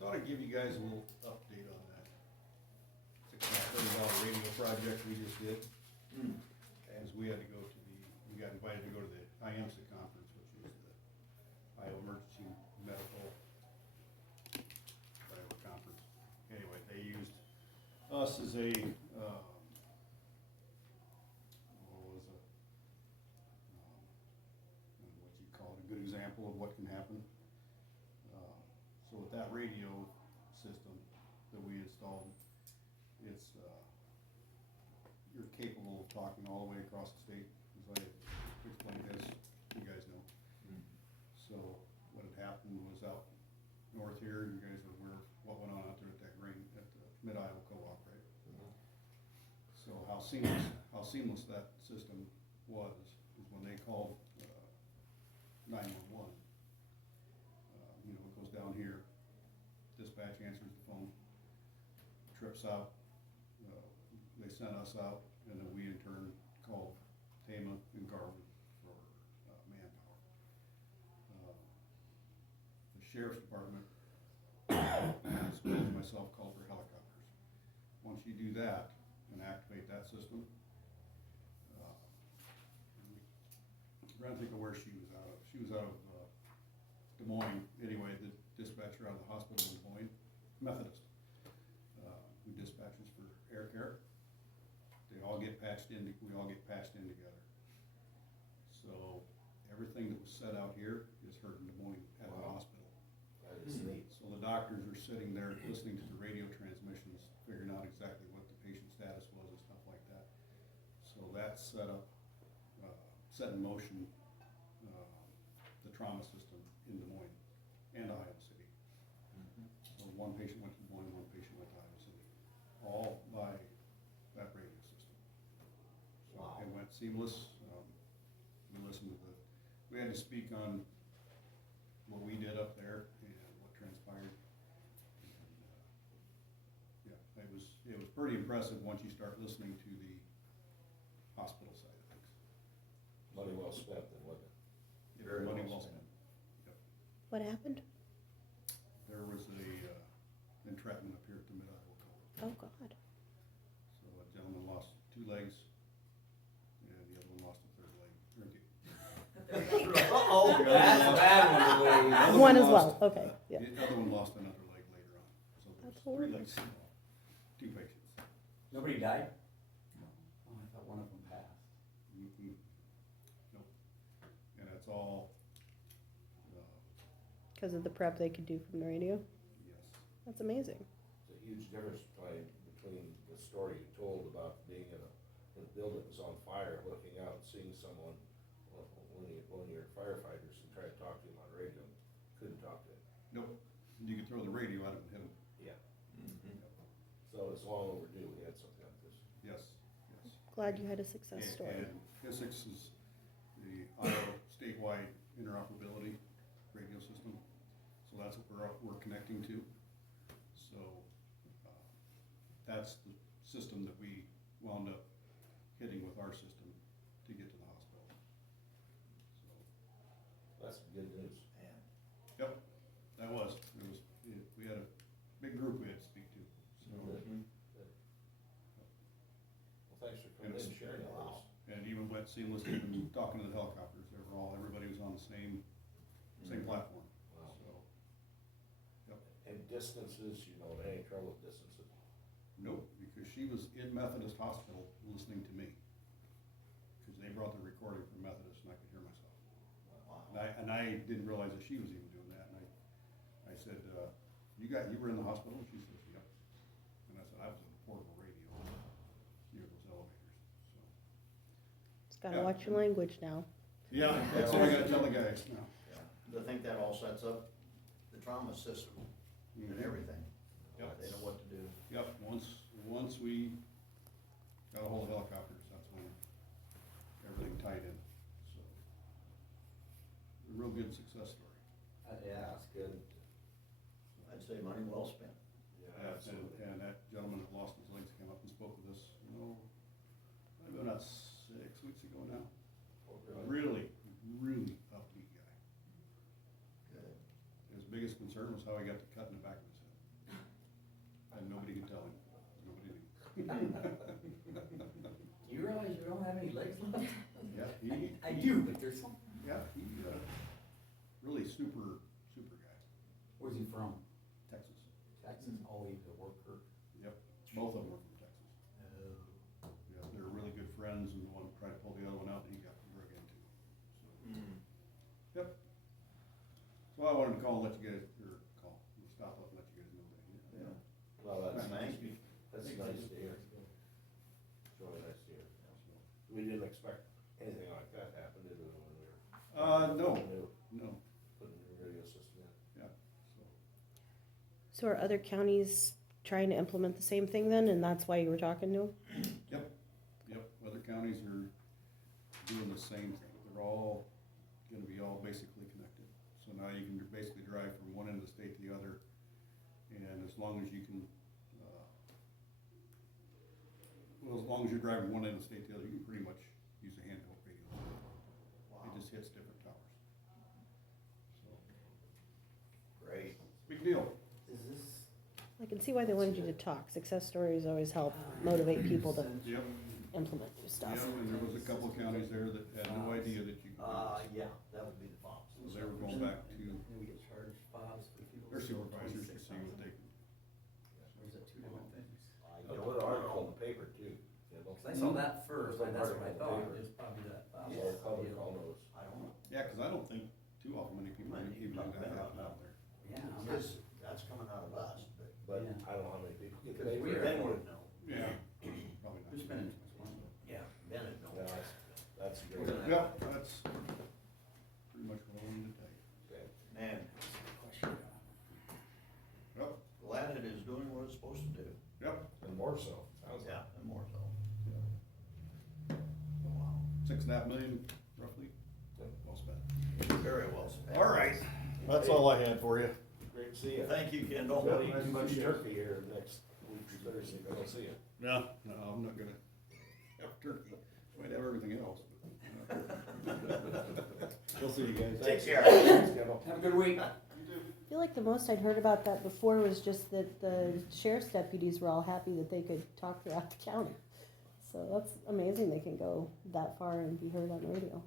thought I'd give you guys a little update on that $630 radio project we just did. As we had to go to we got invited to go to the IMSA conference, which is the Iowa Emergency Medical whatever conference. Anyway, they used us as a, what you call it, a good example of what can happen. So with that radio system that we installed, it's, you're capable of talking all the way across the state, as I explained, as you guys know. So what had happened was out north here, you guys are aware of what went on out there at at the Mid-Iowa Co-op, right? So how seamless that system was, is when they called, 911. You know, it goes down here, dispatch answers the phone, trips out, they sent us out, and then we in turn called Tama and Garvin for, manpower. The sheriff's department, as well as myself, called for helicopters. Once you do that and activate that system, I'm trying to think of where she was out of. She was out of Des Moines, anyway, the dispatcher out of the hospital in Des Moines, Methodist, who dispatches for air care. They all get patched in, we all get patched in together. So everything that was set out here is heard in Des Moines at the hospital. That is neat. So the doctors are sitting there listening to the radio transmissions, figuring out exactly what the patient's status was and stuff like that. So that's set in motion, the trauma system in Des Moines and Iowa City. So one patient went to Des Moines, one patient went to Iowa City, all by that radio system. So Wow. it went seamless. We listened to we had to speak on what we did up there and what transpired. And, yeah, it was pretty impressive once you start listening to the hospital side of things. Money well spent then, wasn't it? Very money well spent. Yep. What happened? There was a entrapment up here at the Mid-Iowa Co-op. Oh, God. So a gentleman lost 2 legs, and the other one lost a 3rd leg. Uh-oh, that's a bad one to lose. The other One as lost- well, okay, yeah. The other one lost another leg later on. So there was That's 3 horrible. legs, 2 patients. Nobody died? No. Oh, I thought one of them passed. Mhm. Nope. And that's all, Because of the prep they could do from the radio? yes. That's amazing. It's a huge difference between the story you told about being in the building was on fire, looking out and seeing someone, one of your firefighters and try to talk to him on radio, couldn't talk to him. Nope. You could throw the radio at him and hit him. Yeah. So it's long overdue, we had something like this. Yes, yes. Glad you had a success story. And HISIX is the Iowa statewide interoperability radio system. So that's what we're connecting to. So that's the system that we wound up hitting with our system to get to the hospital. So, That's good news. yep, that was. We had a big group we had to speak to. So, Good. Well, thanks for coming in and sharing all and it even went seamless, even talking to the helicopters. Everybody was on the same platform. Wow. So, yep. And distances, any trouble with distances? Nope, because she was in Methodist Hospital listening to me. Because they brought the recording from Methodist and I could hear myself. And I didn't realize that she was even doing that. And I said, you were in the hospital? And she says, yep. And I said, I was in the portable radio near those elevators, so. Just gotta Yeah. watch your language now. Yeah, that's what I gotta tell the guys now. I think that all sets up the trauma system and everything. Yep. They know what to do. Yep, once we got a hold of helicopters, that's when everything tied in, so. A real good success story. Yeah, it's good. I'd say money well spent. And that gentleman that lost his legs came up and spoke with us, maybe about 6 weeks ago now. Really upbeat guy. Good. His biggest concern was how he got the cut in the back of his head. And nobody could tell him, nobody knew. You realize you don't have any legs left? Yeah, I do, but there's some. yeah, he, really super guy, Where's he from? Texas. Texas? Oh, he's a worker. Yep, both of them are from Texas. Yeah, they're really good friends, and the one tried to pull the other one out, and he got drug into. Yep. So I wanted to call and let you guys, or stop up and let you guys know that. Yeah. Well, that's Thank nice, you. that's nice to hear. It's really nice to hear. We didn't expect anything like that happen, did we, when we were? No, new, no, Putting the radio system in. yeah, so. So are other counties trying to implement the same thing then, and that's why you were talking to them? Yep, other counties are doing the same thing, they're all gonna be all basically connected. So now you can basically drive from one end of the state to the other, and as long as you can, as long as you're driving one end of the state to the other, you can pretty much use a handheld radio. It just hits different towers. So, Great. big deal. Is this? I can see why they wanted you to talk. Success stories always help motivate people to Yep. implement new stuff. Yeah, and there was a couple of counties there that had no idea that you could do this. Yeah, that would be the Fox. So they were going back to We get charged fobs for people. their supervisors to see what they could. Or is that two different things? I I don't put an article in know. the paper too. Cause I saw that first, and that's what I thought, it's probably that fob. So the public all knows. I don't know. Yeah, cause I don't think too often many people Might even even do talk that about happen that. out there. Yeah, I'm not, Because that's coming out of us, but. But Yeah. I don't know how many people get Because paid we for are- it. Ben would know. Yeah, probably not. we're spending too much money. Yeah, Ben would Yeah, know. that's We're great. gonna Yeah, that's pretty much what I wanted to tell you. Okay. Man, Yep, glad it is doing what it's supposed to do. yep, And more so, sounds like. Yeah, and more so. yeah. Wow. 6.5 million roughly, well spent. Very well spent. All right, that's all I had for you. Great to see you. Thank you, Kendall. Don't eat too much turkey here next week, Thursday, if I don't see you. No, I'm not gonna have turkey, might have everything else, but. We'll see you guys. Take care. Thanks, Kendall. Have a good week. I feel like the most I'd heard about that before was just that the sheriff's deputies were all happy that they could talk throughout the county. So that's amazing they can go that far and be heard on the radio.